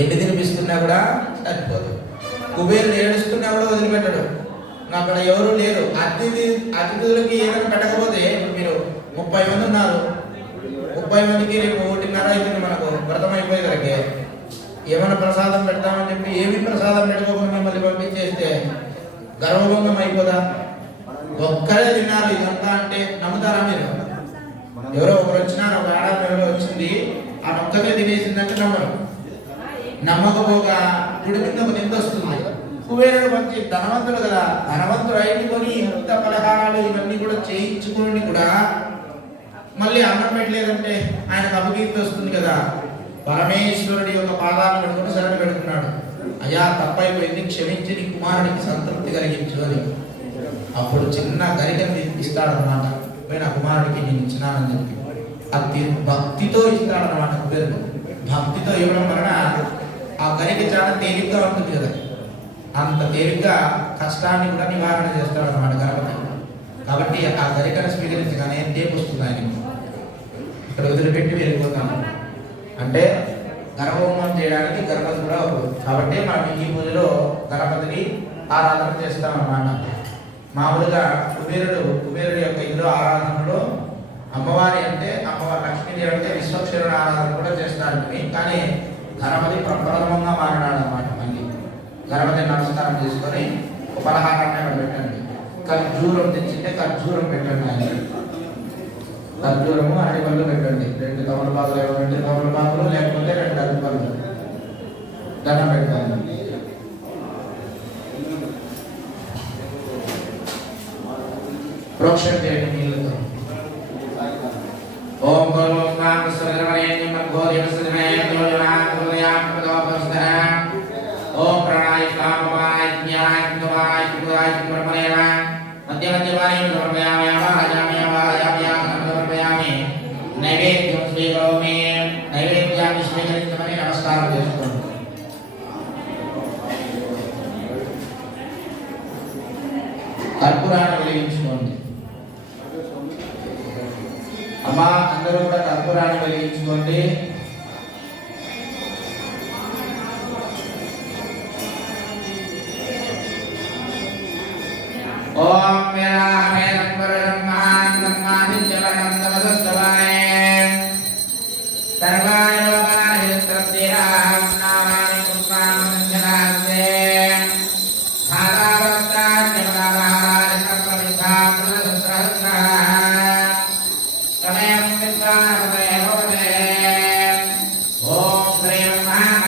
ఎన్ని తినిపిస్తున్నా కూడా సరిపోదు. కుబేరుడు ఏడుస్తున్నా కూడా వదిలిపెట్టాడు. అక్కడ ఎవరు లేరు. అతిథులకి ఏదైనా పెట్టకపోతే మీరు 30 మంది ఉన్నారు, 30 మందికి రేపు 1:30 అయిపోయింది, మనకు వ్రతం అయిపోయేసరికి ఏమైనా ప్రసాదం పెడతామని చెప్పి ఏమి ప్రసాదం పెట్టుకోకుండా మిమ్మల్ని పంపించేస్తే గర్వభంగం అయిపోదా? ఒక్కరే తిన్నారు ఇదంతా అంటే నమ్ముతారా మీరు? ఎవరో ఒకరు వచ్చినారు, ఒక ఆడపిల్ల ఎవరో వచ్చింది, ఆ ఒక్కరే తినేసిందంటే నమ్మరు. నమ్మకపోగా గుడి మీద ఒక నింద వస్తుంది. కుబేరుడు మంచి ధనవంతుడు కదా, ధనవంతుడు అయిపోయి ఇంత పలహారాలు ఇవన్నీ కూడా చేయించుకొని కూడా మళ్ళీ అన్నం పెట్టలేదంటే ఆయనకు అపకీర్తి వస్తుంది కదా. పరమేశ్వరుడి యొక్క పాదాలను పెట్టుకుని శరణ పెడుతున్నాడు, అయ్యా తప్పైపోయింది, క్షమించి నీ కుమారుడికి సంతృప్తి కలిగించు అని. అప్పుడు చిన్న గరికని ఇస్తాడనమాట. పోయిన కుమారుడికి నేను ఇచ్చినానని చెప్పి అది భక్తితో ఇస్తాడనమాట. కుబేరుడు భక్తితో ఇవ్వడం వలన ఆ గరిక చాలా తేలిగ్గా ఉంటుంది కదా, అంత తేలిగ్గా కష్టాన్ని కూడా నివారణ చేస్తాడనమాట గణపతి. కాబట్టి ఆ గరికను స్వీకరించగానే తేపు వస్తుంది ఆయన. ఇక్కడ వదిలిపెట్టి వెళ్ళిపోతాము అంటే గర్భహోమం చేయడానికి గణపతి కూడా అప్పుడు. కాబట్టి మనం ఈ పూజలో గణపతిని ఆరాధన చేస్తామన్నమాట. మామూలుగా కుబేరుడు యొక్క ఇల్లు ఆరాధనలో అమ్మవారి అంటే అమ్మవారి లక్ష్మీదేవి అంటే విశ్వక్షరుడు ఆరాధన కూడా చేస్తాడు. కానీ గణపతి ప్రప్రథమంగా మారినాడు అన్నమాట. మళ్ళీ గణపతి నమస్కారం చేసుకొని ఒక పలహారాన్ని అక్కడ పెట్టండి. ఖర్జూరం తెచ్చింటే ఖర్జూరం పెట్టండి. ఆయన ఖర్జూరము అరటిపళ్ళు పెట్టండి. 2 తమలపాకులు, 2 తమలపాకులు లేకపోతే 2 అరటిపళ్ళు దండం పెట్టండి. ప్రోక్షణ చేయండి నీళ్ళతో. ఓం గోలోం నామ సర్వరేణ్యం గోదేవ సర్వేణ యోజనాం ప్రదోపస్తః. ఓం ప్రణాయ కామవాయ జ్ఞాయ జ్ఞాయ జ్ఞాయ బ్రహ్మణేన మధ్య మధ్యవాయ సమర్పయామి ఆవాహయామి ఆవాహయామి సమర్పయామి. నైవేద్యం స్వీకరోమి. నైవేద్యాన్ని స్వీకరించమని నమస్కారం చేసుకోండి. కర్పూరాన్ని వెలిగించుకోండి. అమ్మా అందరూ కూడా కర్పూరాన్ని వెలిగించుకోండి. ఓం